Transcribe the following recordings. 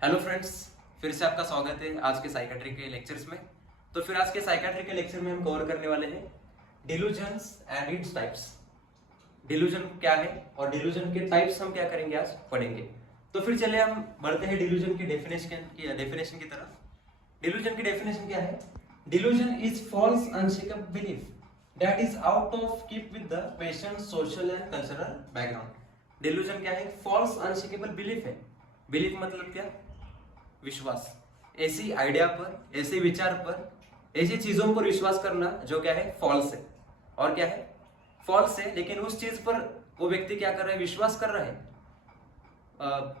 Hello friends, फिर से आपका स्वागत है आज के साइकेट्री के लेक्चर्स में। तो फिर आज के साइकेट्री के लेक्चर में हम कवर करने वाले हैं delusions and its types. Delusion क्या है और डिल्यूजन के टाइप्स हम क्या करेंगे, आज पढ़ेंगे। तो फिर चलिए हम बढ़ते हैं डिल्यूजन की डेफिनेशन की तरफ। डिल्यूजन की डेफिनेशन क्या है? Delusion is false unshakeable belief that is out of keep with the patient social and cultural background. Delusion क्या है? फॉल्स अनशेकेबल बिलीफ है। बिलीफ मतलब क्या? विश्वास। ऐसी आइडिया पर, ऐसे विचार पर, ऐसी चीजों पर विश्वास करना जो क्या है, फॉल्स है। और क्या है? फॉल्स है, लेकिन उस चीज पर वो व्यक्ति क्या कर रहा है, विश्वास कर रहा है।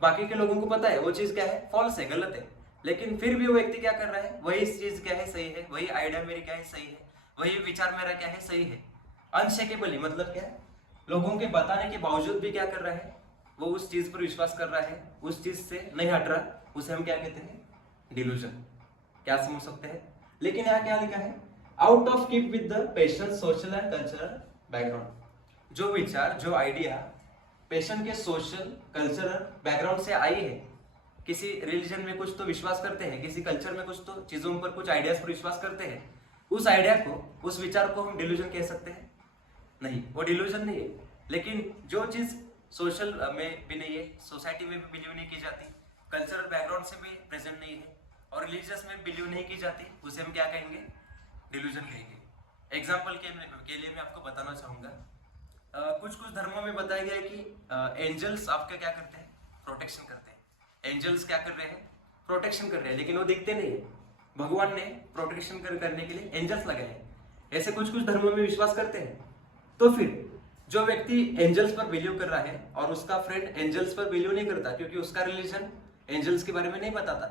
बाकी के लोगों को पता है वो चीज क्या है, फॉल्स है, गलत है, लेकिन फिर भी वो व्यक्ति क्या कर रहा है, वही चीज क्या है, सही है, वही आइडिया मेरी क्या है, सही है, वही विचार मेरा क्या है, सही है। अनशेकेबली मतलब क्या है? लोगों के बताने के बावजूद भी क्या कर रहा है, वो उस चीज पर विश्वास कर रहा है, उस चीज से नहीं हट रहा। उसे हम क्या कहते हैं? डिल्यूजन। क्या समझ सकते हैं? लेकिन यहाँ क्या लिखा है? Out of keep with the patient social and cultural background. जो विचार, जो आइडिया पेशेंट के सोशल कल्चरल बैकग्राउंड से आई है, किसी रिलीजन में कुछ तो विश्वास करते हैं, किसी कल्चर में कुछ तो चीजों पर, कुछ आइडियाज पर विश्वास करते हैं, उस आइडिया को, उस विचार को हम डिल्यूजन कह सकते हैं? नहीं, वो डिल्यूजन नहीं है। लेकिन जो चीज सोशल में भी नहीं है, सोसाइटी में भी बिलीव नहीं की जाती, कल्चरल बैकग्राउंड से भी प्रेजेंट नहीं है, और रिलीजियस में बिलीव नहीं की जाती, उसे हम क्या कहेंगे? डिल्यूजन कहेंगे। एग्जाम्पल के लिए मैं आपको बताना चाहूंगा। कुछ कुछ धर्मों में बताया गया है कि एंजल्स आपका क्या करते हैं, प्रोटेक्शन करते हैं। एंजल्स क्या कर रहे हैं? प्रोटेक्शन कर रहे हैं, लेकिन वो दिखते नहीं है। भगवान ने प्रोटेक्शन करने के लिए एंजल्स लगाए हैं। ऐसे कुछ कुछ धर्मों में विश्वास करते हैं। तो फिर जो व्यक्ति एंजल्स पर बिलीव कर रहा है और उसका फ्रेंड एंजल्स पर बिलीव नहीं करता, क्योंकि उसका रिलीजन एंजल्स के बारे में नहीं बताता,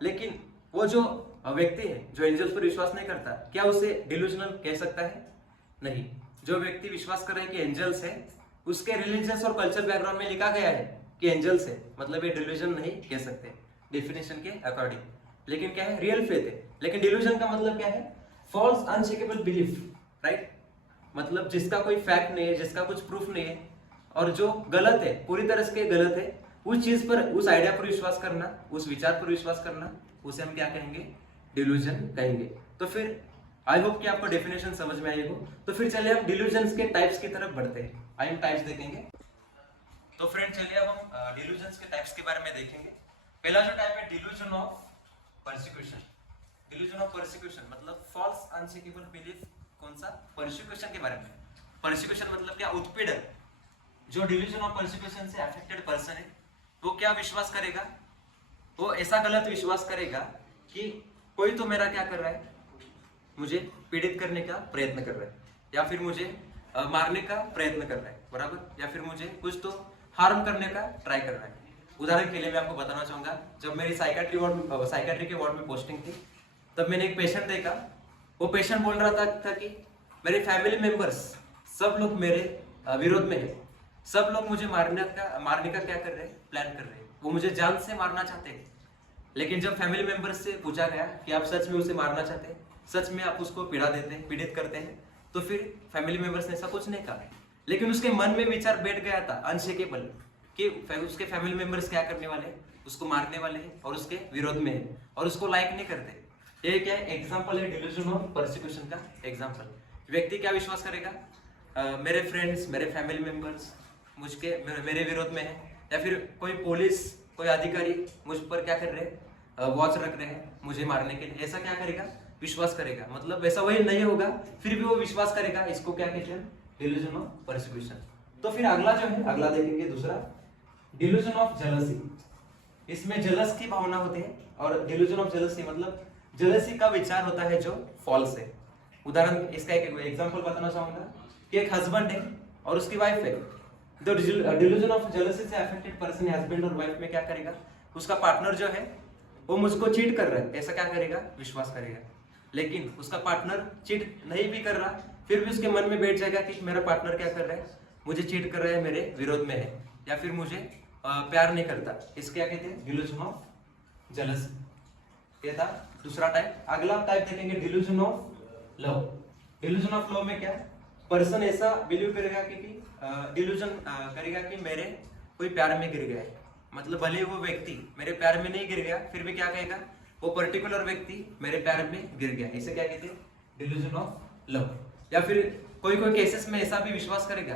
लेकिन वो जो व्यक्ति है जो एंजल्स पर विश्वास नहीं करता, क्या उसे डिल्यूजनल कह सकता है? नहीं। जो व्यक्ति विश्वास कर रहा है कि एंजल्स है, उसके रिलीजियस और कल्चर बैकग्राउंड में लिखा गया है कि एंजल्स है, मतलब ये डिल्यूजन नहीं कह सकते डेफिनेशन के अकॉर्डिंग। लेकिन क्या है? रियल फेथ है। लेकिन डिल्यूजन का मतलब क्या है? False unshakeable belief, right? मतलब जिसका कोई फैक्ट नहीं है, जिसका कुछ प्रूफ नहीं है, और जो गलत है, पूरी तरह से गलत है, उस चीज पर, उस आइडिया पर विश्वास करना, उस विचार पर विश्वास करना, उसे हम क्या कहेंगे? डिल्यूजन कहेंगे। तो फिर आई होप कि आपको डेफिनेशन समझ में आई हो। तो फिर चलिए हम डिल्यूजन्स के टाइप्स की तरफ बढ़ते हैं। आइए हम टाइप्स देखेंगे। तो फ्रेंड चलिए अब हम डिल्यूजन्स के टाइप्स के बारे में देखेंगे। पहला जो टाइप है, delusion of persecution. Delusion of persecution मतलब फॉल्स अनशेकेबल बिलीफ। कौन सा? परसिक्यूशन के बारे में। परसिक्यूशन मतलब क्या? उत्पीड़न। जो डिल्यूजन ऑफ परसिक्यूशन से अफेक्टेड पर्सन है, वो क्या विश्वास करेगा? वो ऐसा गलत विश्वास करेगा कि कोई तो मेरा क्या कर रहा है, मुझे पीड़ित करने का प्रयत्न कर रहा है, या फिर मुझे मारने का प्रयत्न कर रहा है, बराबर, या फिर मुझे कुछ तो हार्म करने का ट्राई कर रहा है। उदाहरण के लिए मैं आपको बताना चाहूंगा, जब मेरी साइकेट्री के वार्ड में पोस्टिंग थी, तब मैंने एक पेशेंट देखा। वो पेशेंट बोल रहा था कि मेरे फैमिली मेंबर्स सब लोग मेरे विरोध में है, सब लोग मुझे मारने का क्या कर रहे हैं, प्लान कर रहे हैं, वो मुझे जान से मारना चाहते हैं। लेकिन जब फैमिली मेंबर्स से पूछा गया कि आप सच में उसे मारना चाहते हैं, सच में आप उसको पीड़ित करते हैं, तो फिर फैमिली मेंबर्स ने ऐसा कुछ नहीं कहा। लेकिन उसके मन में विचार बैठ गया था अनशेकेबल कि उसके फैमिली मेंबर्स क्या करने वाले हैं, उसको मारने वाले हैं और उसके विरोध में है और उसको लाइक नहीं करते। ये क्या एग्जाम्पल है डिल्यूजन ऑफ परसिक्यूशन का एग्जाम्पल। व्यक्ति क्या विश्वास करेगा? मेरे फ्रेंड्स, मेरे फैमिली मेंबर्स मेरे विरोध में है, या फिर कोई पुलिस, कोई अधिकारी मुझ पर क्या कर रहे हैं, वॉच रख रहे हैं मुझे मारने के लिए। ऐसा क्या करेगा? विश्वास करेगा। मतलब वैसा वही नहीं होगा, फिर भी वो विश्वास करेगा। इसको क्या कहते हैं? Delusion of persecution. तो फिर अगला जो है, अगला देखेंगे दूसरा, डिल्यूजन ऑफ जेलसी। इसमें जलस की भावना होती है, और डिल्यूजन ऑफ जेलसी मतलब जेलसी का विचार होता है जो फॉल्स है। उदाहरण, इसका एक एग्जांपल बताना चाहूंगा कि एक हस्बैंड है और उसकी वाइफ है। द डिल्यूजन ऑफ जेलसी से अफेक्टेड पर्सन, हस्बैंड और वाइफ में क्या करेगा? उसका पार्टनर जो है वो मुझको चीट कर रहा है, ऐसा क्या करेगा? विश्वास करेगा। लेकिन उसका पार्टनर चीट नहीं भी कर रहा, फिर भी उसके मन में बैठ जाएगा कि मेरा पार्टनर क्या कर रहा है, मुझे चीट कर रहा है, मेरे विरोध में है, या फिर मुझे प्यार नहीं करता। इसको क्या कहते हैं? Delusion of jealousy. ये था दूसरा टाइप। अगला टाइप देखेंगे, delusion of love. Delusion of love में क्या? पर्सन ऐसा बिलीव करेगा कि डिल्यूजन करेगा कि मेरे कोई प्यार में गिर गया है, मतलब भले वो व्यक्ति मेरे प्यार में नहीं गिर गया, फिर भी क्या कहेगा, वो पर्टिकुलर व्यक्ति मेरे प्यार में गिर गया। इसे क्या कहते हैं, डिल्यूजन ऑफ लव। या फिर कोई कोई केसेस में ऐसा भी विश्वास करेगा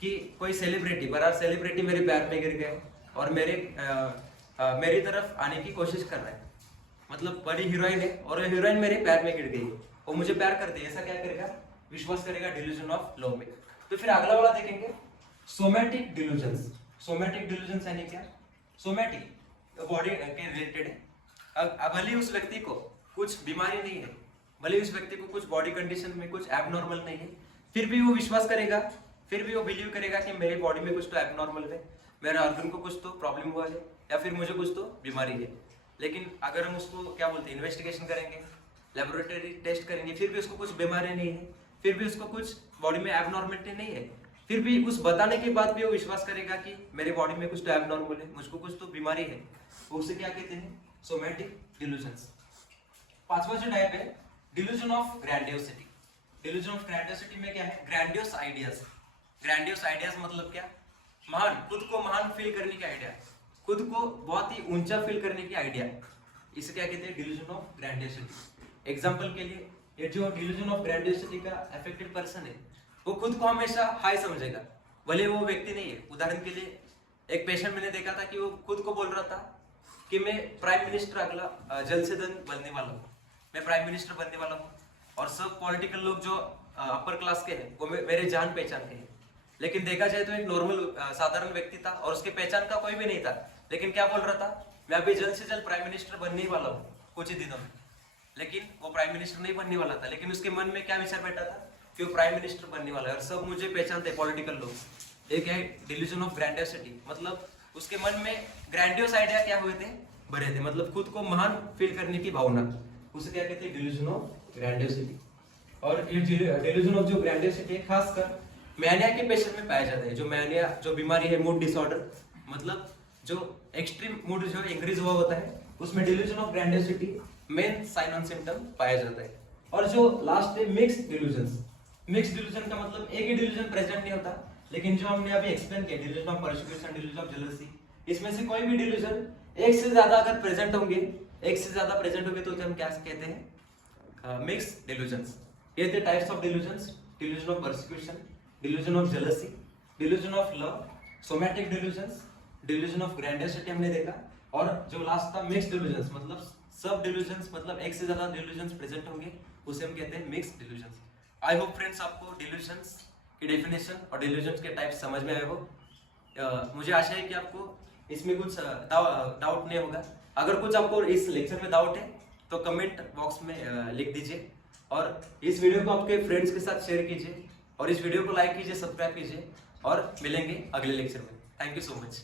कि कोई सेलिब्रिटी, बड़ा सेलिब्रिटी मेरे प्यार में गिर गया और मेरी तरफ आने की कोशिश कर रहा है। मतलब बड़ी हीरोइन है और हीरोइन मेरे प्यार में गिर गई, वो मुझे प्यार करती है, ऐसा क्या करेगा, विश्वास करेगा डिल्यूजन ऑफ लव में। तो फिर अगला वाला देखेंगे, सोमैटिक डिल्यूजन्स। सोमैटिक डिल्यूजन्स यानी क्या, सोमैटिक बॉडी के रिलेटेड है। भले उस व्यक्ति को कुछ बीमारी नहीं है, भले उस व्यक्ति को कुछ बॉडी कंडीशन में कुछ एबनॉर्मल नहीं है, फिर भी वो विश्वास करेगा, फिर भी वो बिलीव करेगा कि मेरी बॉडी में कुछ तो एबनॉर्मल है, मेरे ऑर्गन को कुछ तो प्रॉब्लम हुआ है, या फिर मुझे कुछ तो बीमारी है। लेकिन अगर हम उसको क्या बोलते हैं, इन्वेस्टिगेशन करेंगे, लेबोरेटरी टेस्ट करेंगे, फिर भी उसको कुछ बीमारी नहीं है, फिर भी उसको कुछ बॉडी में एबनॉर्मलिटी नहीं है, फिर भी उस बताने के बाद भी वो विश्वास करेगा कि मेरे बॉडी में कुछ तो एबनॉर्मल है, मुझको कुछ तो बीमारी है, उसे क्या कहते हैं, सोमैटिक डिल्यूजन्स। पांचवा जो टाइप है, delusion of grandiosity. Delusion of grandiosity में क्या है, ग्रैंडियोस आइडियाज। ग्रैंडियोस आइडियाज मतलब क्या, महान, खुद को महान फील करने की आइडिया, खुद को बहुत ही ऊंचा फील करने की आइडिया, इसे क्या कहते हैं, डिल्यूजन ऑफ ग्रैंडियोसिटी। एग्जांपल के लिए, ये जो डिल्यूजन ऑफ ग्रैंडियोसिटी का अफेक्टेड पर्सन है, वो खुद को हमेशा हाई समझेगा, भले वो व्यक्ति नहीं है। उदाहरण के लिए, एक पेशेंट मैंने देखा था कि वो खुद को बोल रहा था कि मैं प्राइम मिनिस्टर अगला जल्द से जल्द बनने वाला हूँ, मैं प्राइम मिनिस्टर बनने वाला हूँ, और सब पॉलिटिकल लोग जो अपर क्लास के हैं वो मेरे जान पहचान के हैं। लेकिन देखा जाए तो एक नॉर्मल साधारण व्यक्ति था और उसके पहचान का कोई भी नहीं था, लेकिन क्या बोल रहा था, मैं अभी जल्द से जल्द प्राइम मिनिस्टर बनने ही वाला हूँ कुछ ही दिनों में। लेकिन वो प्राइम मिनिस्टर नहीं बनने वाला था, लेकिन उसके मन में क्या विचार बैठा था कि वो प्राइम मिनिस्टर बनने वाला है और सब मुझे पहचानते पॉलिटिकल लोग। एक है डिल्यूजन ऑफ ग्रैंडियोसिटी, मतलब उसके मन में ग्रैंडियोस आइडिया क्या हुए थे, भरे थे, मतलब खुद को महान फील करने की भावना, उसे क्या कहते हैं, डिल्यूजन ऑफ ग्रैंडियोसिटी। और ये डिल्यूजन ऑफ जो ग्रैंडियोसिटी है, खासकर मैनिया के पेशेंट में पाया जाता है। जो मैनिया जो बीमारी है, मूड डिसऑर्डर, मतलब जो एक्सट्रीम मूड जो इंक्रीज हुआ होता है, उसमें delusion of grandiosity main sign on symptom पाया जाता है। और जो लास्ट है, मिक्स्ड डिल्यूजन्स। मिक्स्ड डिल्यूजन का मतलब एक ही डिल्यूजन प्रेजेंट नहीं होता, लेकिन जो हमने अभी एक्सप्लेन किया, delusion of persecution, delusion of jealousy, इसमें से कोई भी डिल्यूजन एक से ज्यादा अगर प्रेजेंट होंगे, तो हम क्या कहते हैं, मिक्स्ड डिल्यूजन्स। ये थे types of delusions, delusion of persecution, delusion of jealousy, delusion of love, somatic delusions, delusion of grandiosity हमने देखा, और जो लास्ट था मिक्स्ड डिल्यूजन्स, मतलब सब डिल्यूजन्स, मतलब एक से ज्यादा डिल्यूजन्स प्रेजेंट होंगे, उसे हम कहते हैं mixed delusions. I hope friends आपको डिल्यूजन्स की डेफिनेशन और डिल्यूजन्स के टाइप समझ में आए हो। मुझे आशा है कि आपको इसमें कुछ डाउट नहीं होगा। अगर कुछ आपको इस लेक्चर में डाउट है तो कमेंट बॉक्स में लिख दीजिए, और इस वीडियो को आपके फ्रेंड्स के साथ शेयर कीजिए, और इस वीडियो को लाइक कीजिए, सब्सक्राइब कीजिए, और मिलेंगे अगले लेक्चर में। Thank you so much.